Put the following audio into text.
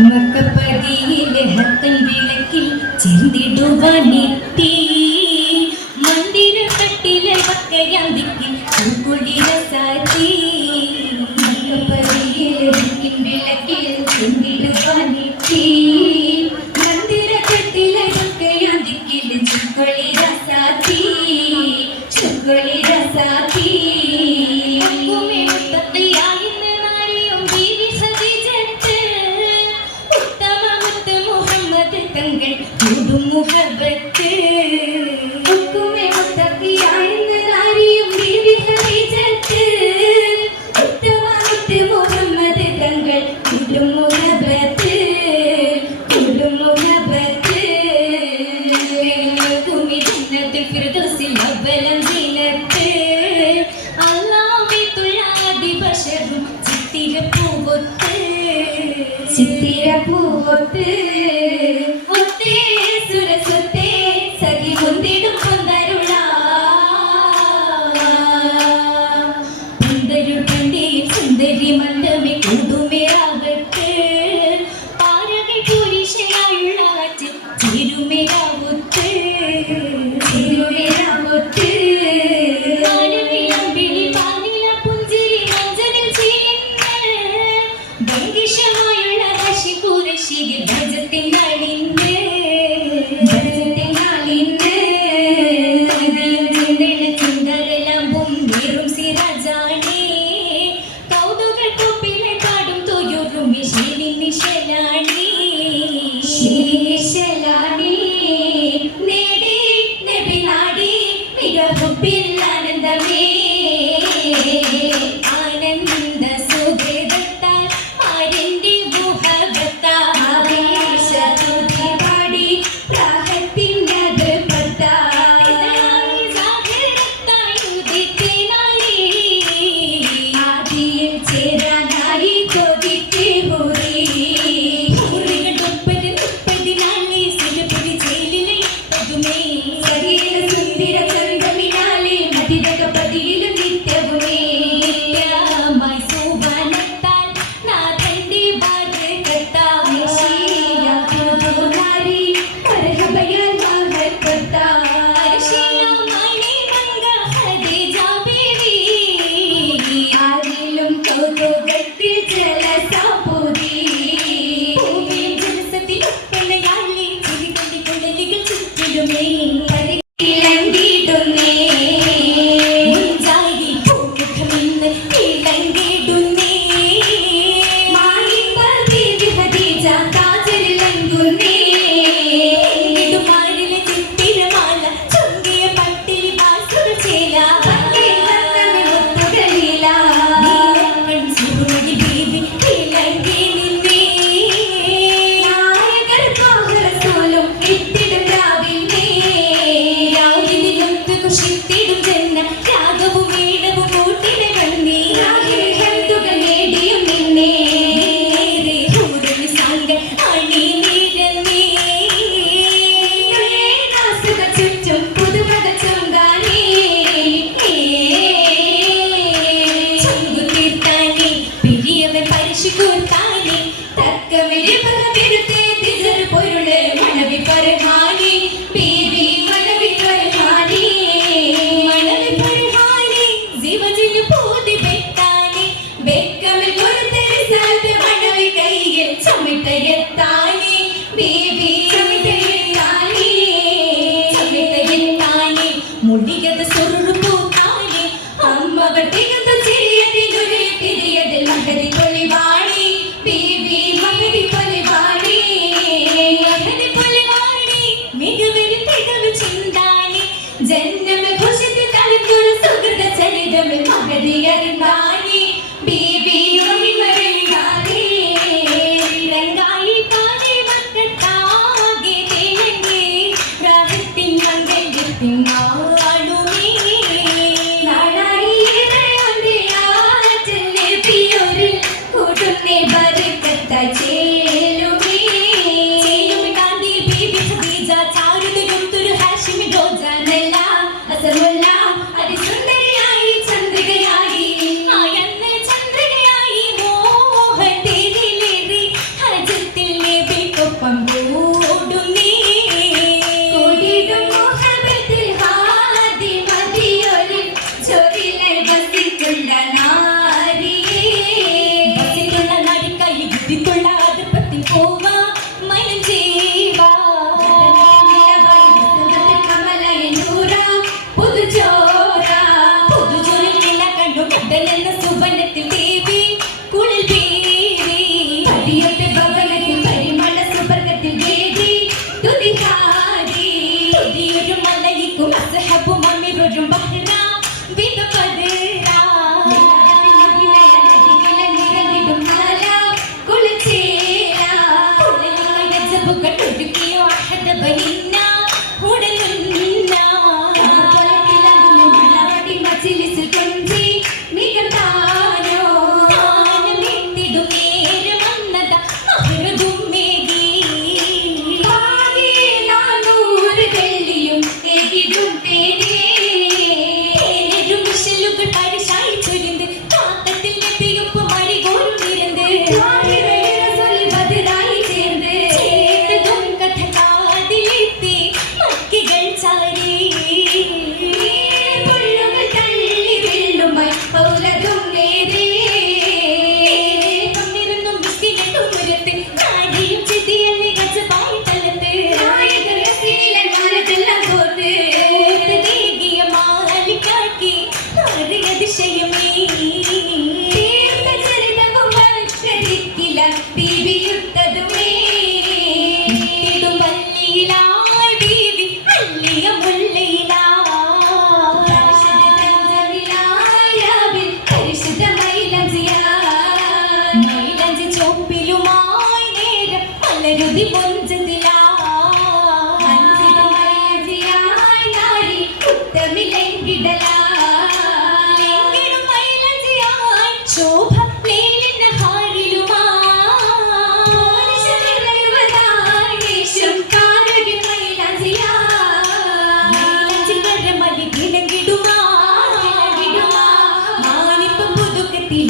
മക്കപ്പതിയിലെ ഹത്തൻ വിളക്കിൽ ചെന്തിടുവാനെത്തി മന്ദിരപ്പട്ടിലെ പക്കയാന്തിക്ക് കുളിരസാത്തി മക്കപ്പതിയിലെ ഹത്തൻ വിളക്കിൽ ചെന്തിടുവാനെത്തി മന്ദിരപ്പട്ടിലെ പക്കയാന്തിക്ക് കുളിരസാത്തി കുളിരസാത്തി മുഹബത്ത് ഉക്കുമേ മുത്തഖിയായെന്ന നാരിയും ബീവി ഖദീജത്ത് ഉത്തമമുത്ത് മുഹമ്മദ് തങ്ങൾ കുടും മുഹബത്ത് കുമി ജന്നത്തുൽ ഫിർദൗസിൽ അവലം സീനത്ത് അല്ലാഹുവിത്തുല്ലാദി ബശറും ചിത്തിരപ്പൂവൊത്ത് സുന്ദരി മണ്ഡമി കുടുമേരാവത്ത് പാരകി പുരുഷയായുള്ള ചിരുമേരാവത്ത് അമ്പിളി പാനില പുഞ്ചിരി മഞ്ചനിൽ ചീന്ന് ഭംഗിഷമായുള്ള ഹശി കുറശിയിൽ ഭജത്തിനാളിന്ന് ചിന്തരെല്ലാം നീറും സിരാജാണി ആനന്ദ സുഖദത്താൽ ആരിന്റെ മുഹബത്താടി പ്രാഹത്തിനത് ആദിയിൽ ചേരാനായി കൊതിക്ക് മുടികത സൊറു പൂത്താലി അമ്മകൾ തികത്ത ചിരിയതിലൊരു തിരിയതിൽ മഹതി പൊലിവാടി ബീവി മഹതി പൊലിവാടി മികവിൽ തികവ് ചിന്താനി ജന്മ ഘോഷത്തിൽ തളിത്തൊരു സുഹൃത ചരിതമിൽ മഹതി അറിന്താനി ബീവി മഹിമറിന്താനി രംഗാളി പാടി മക്കത്താകെ തേങ്ങി രാഹത്തിൻ മംഗല്യത്തിൻ ചന്ദ്രികയായി മോഹ കൊള്ളാതിപ്പത്തിൽ പോവാ മനം ജീവാ സുവനത്തിൽ ദേവി കുളിൽ ദേവി അടിയത്തെ ഭവനത്തിൽ പരിമള സുവർഗത്തിൽ ദേവി തുതിഹാരി തുതിയൊരു മലയിക്കും അസഹബും അമിറൊരു ബഹ്റ വിധപദര നിരനിടും മല കുളിച്ചേര കുളിലുള്ള ജബുകൾ ഒടുക്കിയോ അഹദ ബനിന്ന ഉടലുന്ന മലവാടി മജിലിസിൽ കൊഞ്ചി മികതാനോ താനമെത്തിടും നേരം വന്നത മഹ്റദും മേകി ആകെ 400 വെള്ളിയും ഏകിടും തേനേ തേനരും മിഷലുകൾ പരിശായി ചൊരിந்து കാക്കത്തിൽ നബിയൊപ്പം മരികോർന്നിരുന്ന് റസൂൽ ബദറായി ചേർന്ന് ചേർന്നതും കഥ കാതിലെത്തി മക്കികൾ ചാരി പുള്ളുകൾ തള്ളി വെള്ളുമായി പൗലതും നേരേ തന്നിരുന്നും വിസ്കിനെട്ടും പുരത്ത് നാടിയും ചിതിയിൽ മികച്ച പായ്ത്തലത്ത് നായകർ രസീലൻ കാലത്തെല്ലാം കോർത്ത് ദേകിയ മാലിക്കാക്കി നാടിയ ദിശയുമേ തീർത്ഥചരിതവും വരച്ചരിക്കില്ല ബീബിയുത്തതുമേ ഇടും പള്ളിയിലായി ബീവി അള്ളിയ മുല്ലയിലാ മൈലഞ്ചി ചോപ്പിലുമായി നേരം മലരുതി പൊഞ്ചതിലാ ശോഭ മാണിപ്പം പുതുക്കത്തിൽ